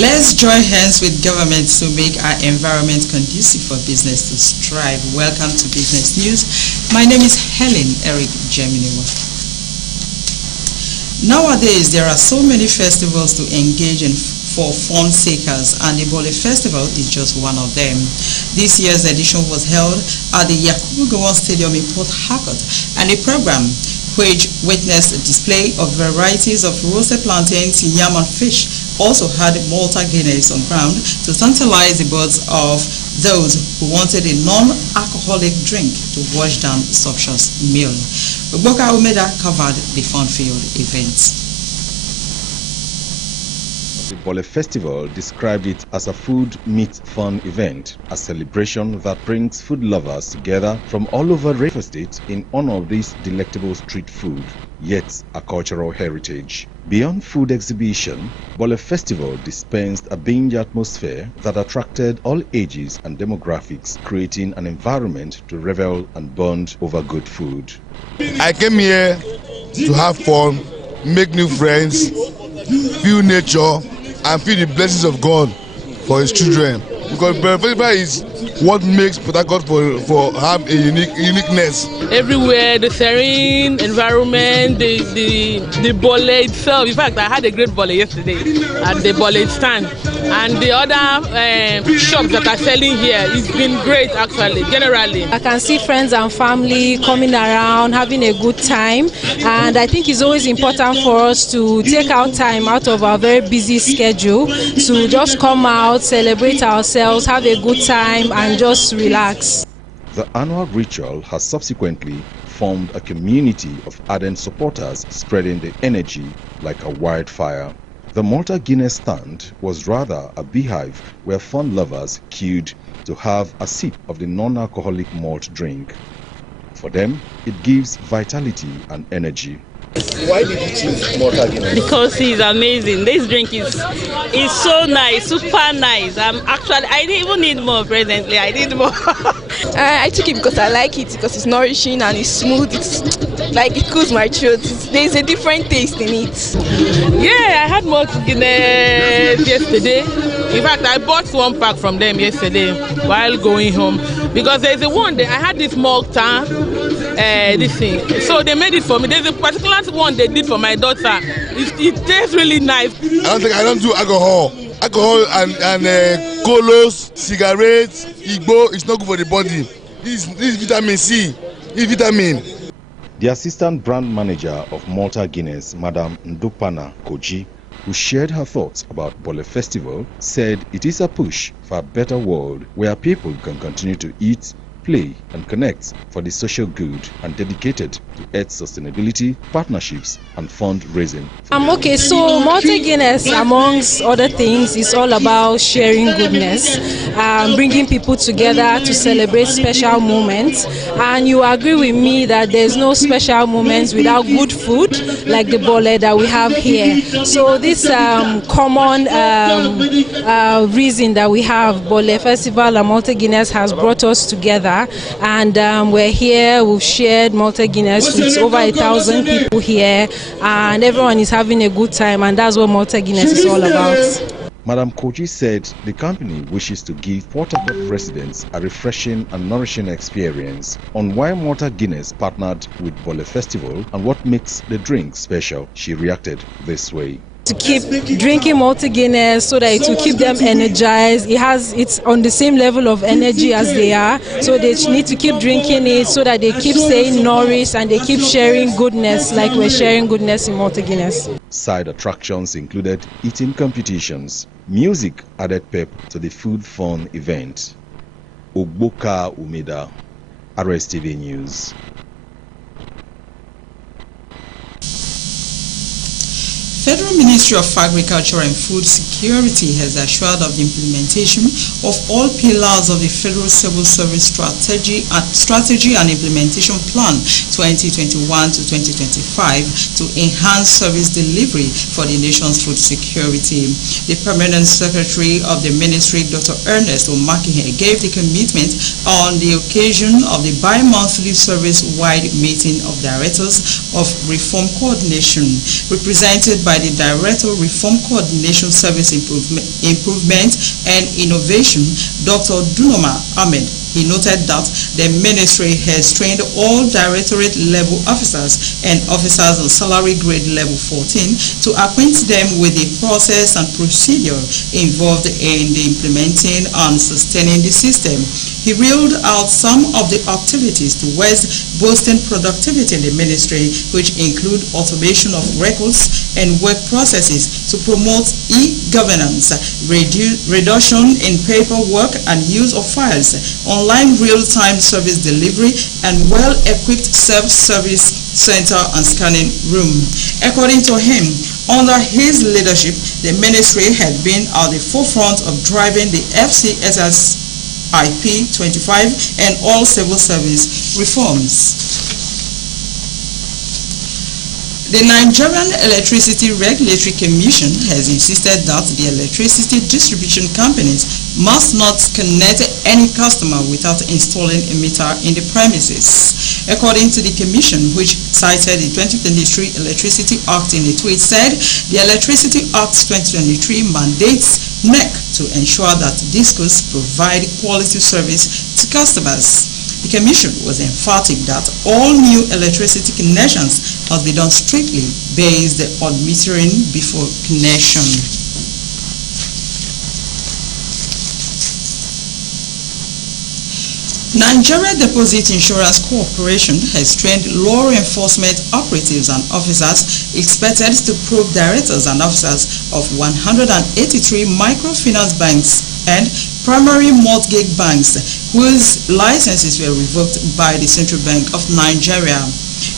Let's join hands with governments to make our environment conducive for business to strive. Welcome to Business News. My name is Helen Eric Geminiwa. Nowadays, there are so many festivals to engage in for fun seekers, and the Bole Festival is just one of them. This year's edition was held at the Yakubu Gowon Stadium in Port Harcourt, and the program, which witnessed a display of varieties of roasted plantains, yam and fish, also had Malta Guinness on ground to tantalize the birds of those who wanted a non-alcoholic drink to wash down sumptuous meal. Boka Umeda covered the fun-filled event. The Bole Festival described it as a food meet fun event, a celebration that brings food lovers together from all over River State in honor of this delectable street food, yet a cultural heritage. Beyond food exhibition, Bole Festival dispensed a binge atmosphere that attracted all ages and demographics, creating an environment to revel and bond over good food. I came here to have fun, make new friends, feel nature, and feel the blessings of God for his children. Because Bole Festival is what makes Port Harcourt for have a uniqueness. Everywhere, the serene environment, the Bole itself. In fact, I had a great Bole yesterday at the Bole stand, and the other shops that are selling here, it's been great actually. Generally, I can see friends and family coming around, having a good time, and I think it's always important for us to take out time out of our very busy schedule to just come out, celebrate ourselves, have a good time, and just relax. The annual ritual has subsequently formed a community of ardent supporters spreading the energy like a wildfire. The Malta Guinness stand was rather a beehive where fun lovers queued to have a sip of the non-alcoholic malt drink. For them, it gives vitality and energy. Why did you choose Malta Guinness? Because it's amazing. This drink is so nice, super nice. I didn't even need more presently. I need more. I took it because I like it, because it's nourishing and it's smooth. It's like it cools my throat. There's a different taste in it. Yeah, I had Malta Guinness yesterday. In fact, I bought one pack from them yesterday while going home, because there's a one day I had this Malta, this thing. So they made it for me. There's a particular one they did for my daughter. It tastes really nice. I don't do alcohol. Alcohol and colos, cigarettes, igbo, it's not good for the body. This vitamin C, this vitamin. The assistant brand manager of Malta Guinness, Madam Ndupana Koji, who shared her thoughts about Bole Festival, said it is a push for a better world where people can continue to eat, play and connect for the social good, and dedicated to earth sustainability, partnerships and fundraising. Okay, so Malta Guinness, amongst other things, is all about sharing goodness, bringing people together to celebrate special moments. And you agree with me that there's no special moments without good food like the Bole that we have here. So this common reason that we have Bole Festival and Malta Guinness has brought us together. And we're here, we've shared Malta Guinness with over 1,000 people here, and everyone is having a good time, and that's what Malta Guinness is all about. Madam Koji said the company wishes to give Port Harcourt residents a refreshing and nourishing experience. On why Malta Guinness partnered with Bole Festival and what makes the drink special, she reacted this way. To keep drinking Malta Guinness so that it will keep them energized. It's on the same level of energy as they are, so they need to keep drinking it so that they keep staying nourished and they keep sharing goodness like we're sharing goodness in Malta Guinness. Side attractions included eating competitions. Music added pep to the food fun event. Boka Umeda, RSTV News. Federal Ministry of Agriculture and Food Security has assured of the implementation of all pillars of the Federal Civil Service Strategy and Implementation Plan 2021 to 2025 to enhance service delivery for the nation's food security. The Permanent Secretary of the Ministry, Dr. Ernest Omakihe, gave the commitment on the occasion of the bi-monthly service-wide meeting of Directors of Reform Coordination, represented by by the Director Reform Coordination Service Improvement and Innovation, Dr. Dunoma Ahmed. He noted that the ministry has trained all directorate-level officers and officers on salary grade level 14 to acquaint them with the process and procedure involved in the implementing and sustaining the system. He reeled out some of the activities towards boosting productivity in the ministry, which include automation of records and work processes to promote e-governance, reduction in paperwork and use of files, online real-time service delivery, and well-equipped self-service center and scanning room. According to him, under his leadership, the ministry had been at the forefront of driving the FCSS IP25 and all civil service reforms. The Nigerian Electricity Regulatory Commission has insisted that the electricity distribution companies must not connect any customer without installing a meter in the premises. According to the Commission, which cited the 2023 Electricity Act in a tweet, said the Electricity Act 2023 mandates NEC to ensure that DISCOs provide quality service to customers. The Commission was emphatic that all new electricity connections must be done strictly based on metering before connection. Nigeria Deposit Insurance Corporation has trained law enforcement operatives and officers expected to probe directors and officers of 183 microfinance banks and primary mortgage banks whose licenses were revoked by the Central Bank of Nigeria.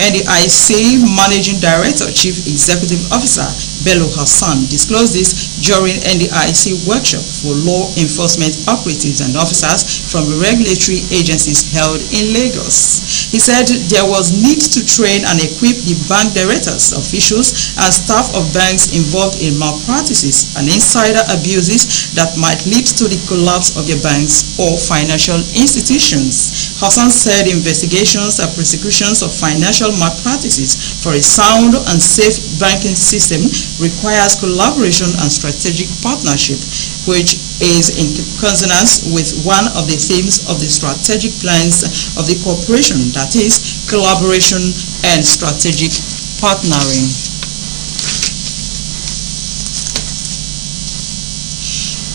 NDIC Managing Director, Chief Executive Officer Bello Hassan disclosed this during NDIC workshop for law enforcement operatives and officers from regulatory agencies held in Lagos. He said there was need to train and equip the bank directors, officials, and staff of banks involved in malpractices and insider abuses that might lead to the collapse of their banks or financial institutions. Hassan said investigations and prosecutions of financial malpractices for a sound and safe banking system requires collaboration and strategic partnership, which is in consonance with one of the themes of the strategic plans of the corporation, that is, collaboration and strategic partnering.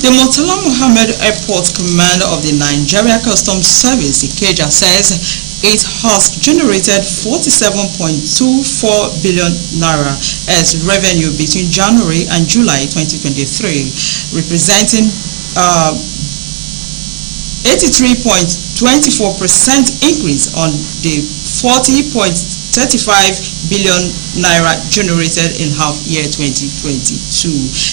The Murtala Muhammed Airport Commander of the Nigeria Customs Service, Ikeja, says it has generated 47.24 billion naira as revenue between January and July 2023, representing 83.24% increase on the 40.35 billion naira generated in half-year 2022.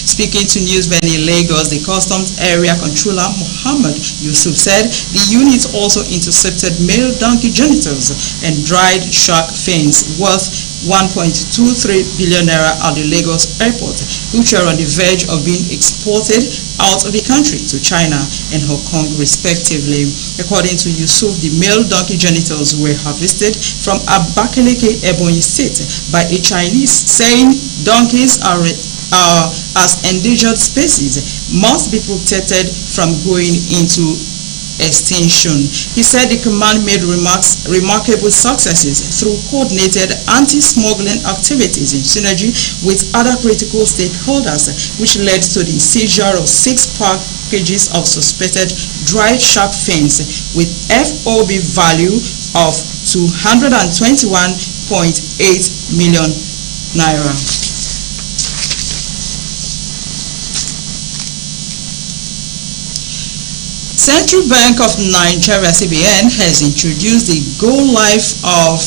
Speaking to Newsmen in Lagos, the Customs Area Controller Muhammad Yusuf said the unit also intercepted male donkey genitals and dried shark fins worth 1.23 billion naira at the Lagos airport, which are on the verge of being exported out of the country to China and Hong Kong respectively. According to Yusuf, the male donkey genitals were harvested from Abakaliki, Ebonyi State by a Chinese, saying donkeys are as endangered species must be protected from going into extinction. He said the command made remarkable successes through coordinated anti-smuggling activities in synergy with other critical stakeholders, which led to the seizure of 6 packages of suspected dried shark fins with FOB value of 221.8 million naira. Central Bank of Nigeria, CBN, has introduced the go-live of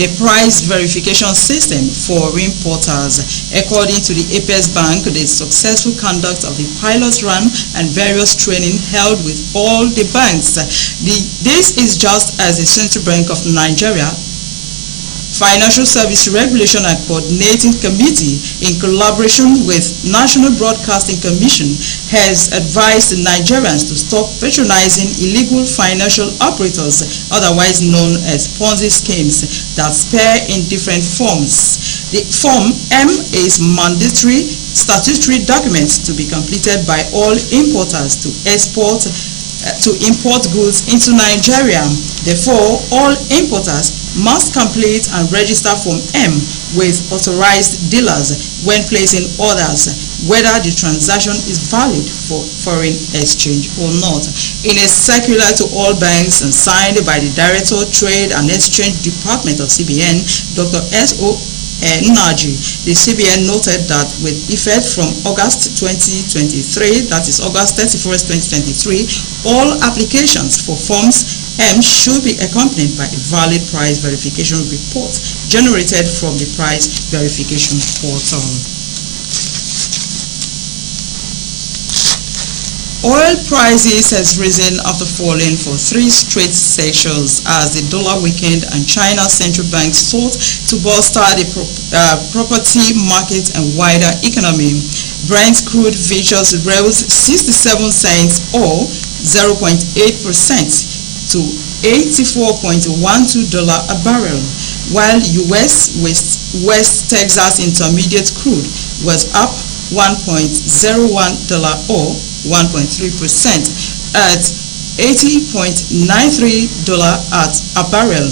the price verification system for importers. According to the Apex Bank, the successful conduct of the pilot run and various training held with all the banks. This is just as the Central Bank of Nigeria Financial Service Regulation and Coordinating Committee, in collaboration with National Broadcasting Commission, has advised Nigerians to stop patronizing illegal financial operators, otherwise known as Ponzi schemes, that spare in different forms. The Form M is mandatory statutory document to be completed by all importers to import goods into Nigeria. Therefore, all importers must complete and register Form M with authorized dealers when placing orders, whether the transaction is valid for foreign exchange or not. In a circular to all banks and signed by the Director, Trade and Exchange Department of CBN, Dr. S.O. Naji, the CBN noted that with effect from August 2023, that is August 31st, 2023, all applications for Forms M should be accompanied by a valid price verification report generated from the price verification portal. Oil prices has risen after falling for 3 straight sessions as the dollar weakened and China's central bank sought to bolster the property market and wider economy. Brent crude futures rose 67 cents or 0.8% to $84.12 a barrel, while U.S. West Texas Intermediate crude was up $1.01 or 1.3% at $80.93 a barrel.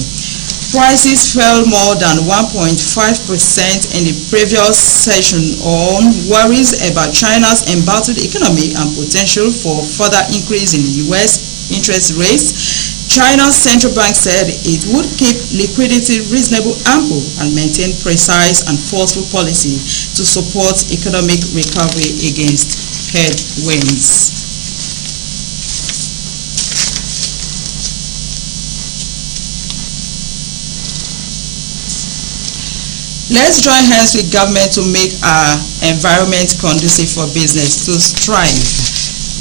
Prices fell more than 1.5% in the previous session on worries about China's embattled economy and potential for further increase in U.S. interest rates. China's central bank said it would keep liquidity reasonably ample and maintain precise and forceful policy to support economic recovery against headwinds. Let's join hands with government to make our environment conducive for business to thrive.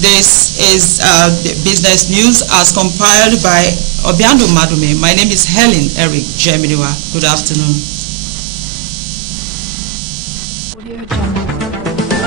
This is the business news as compiled by Obiando Madume. My name is Helen Eric Jeminiwa. Good afternoon.